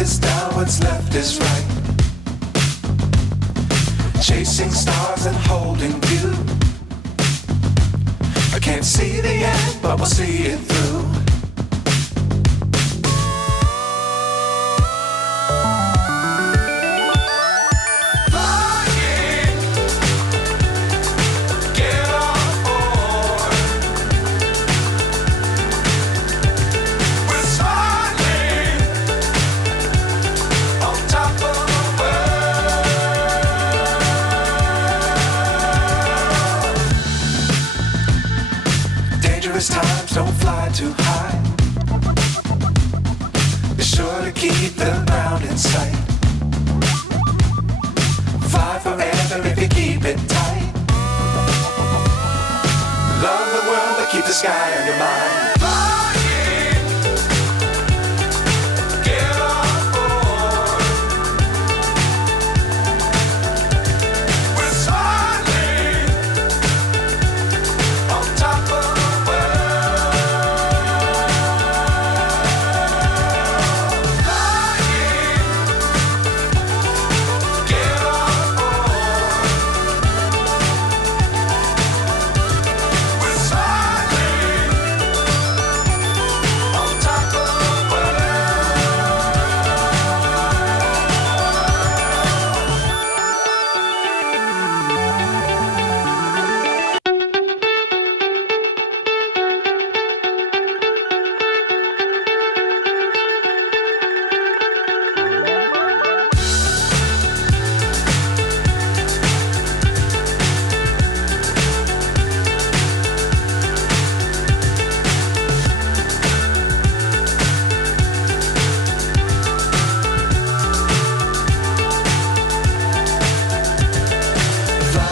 is down, what's left is right. Chasing stars and holding you. I can't see the end, but we'll see it through. Times don't fly too high. Be sure to keep the ground in sight. Fly forever if you keep it tight. Love the world but keep the sky on your mind.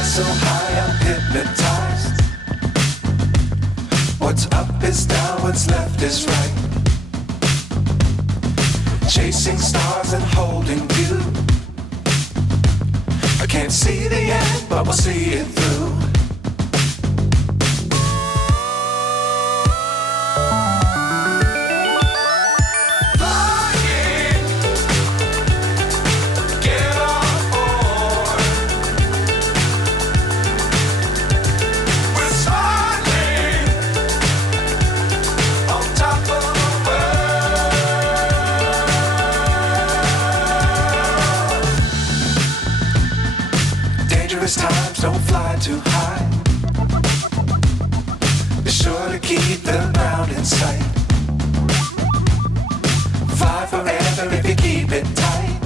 So high I'm hypnotized. What's up is down, what's left is right. Chasing stars and holding you. I can't see the end, but we'll see it through. Times don't fly too high. Be sure to keep the ground in sight. Fly forever if you keep it tight.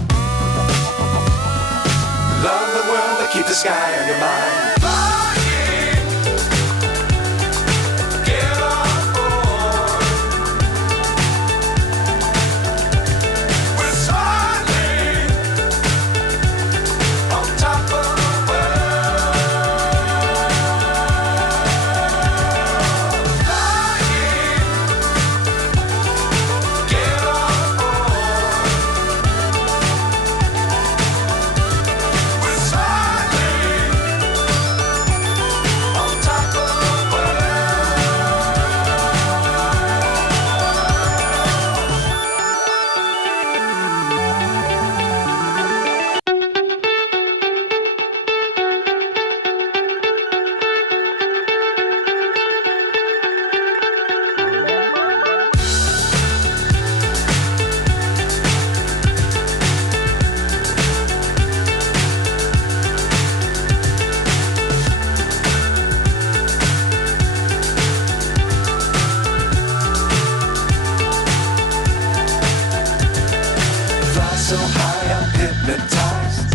Love the world but keep the sky on your mind. So high I'm hypnotized.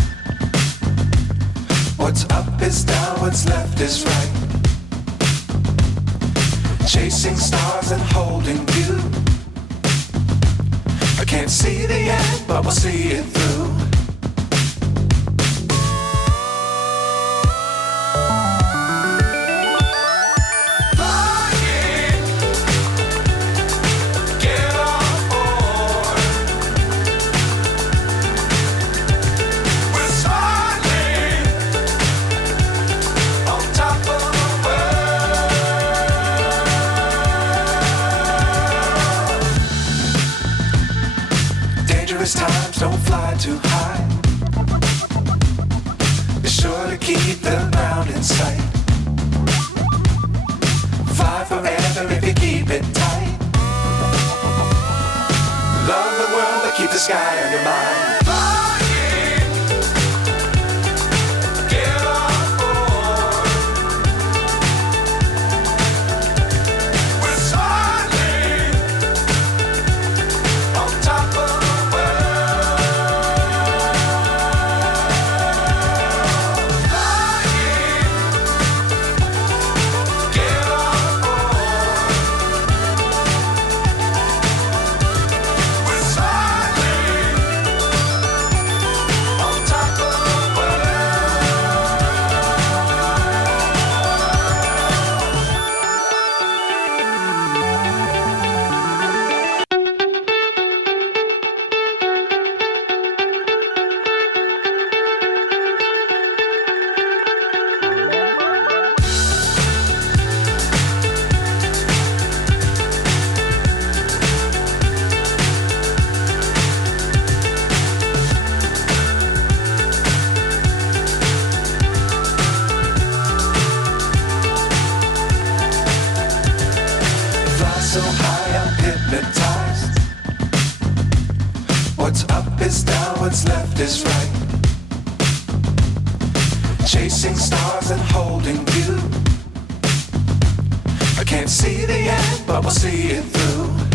What's up is down, what's left is right. Chasing stars and holding you. I can't see the end, but we'll see it through. dangerous times, don't fly too high. Be sure to keep the ground in sight. Fly forever if you keep it tight. Love the world, but keep the sky on your mind. So high I'm hypnotized. What's up is down, what's left is right. Chasing stars and holding you. I can't see the end, but we'll see it through.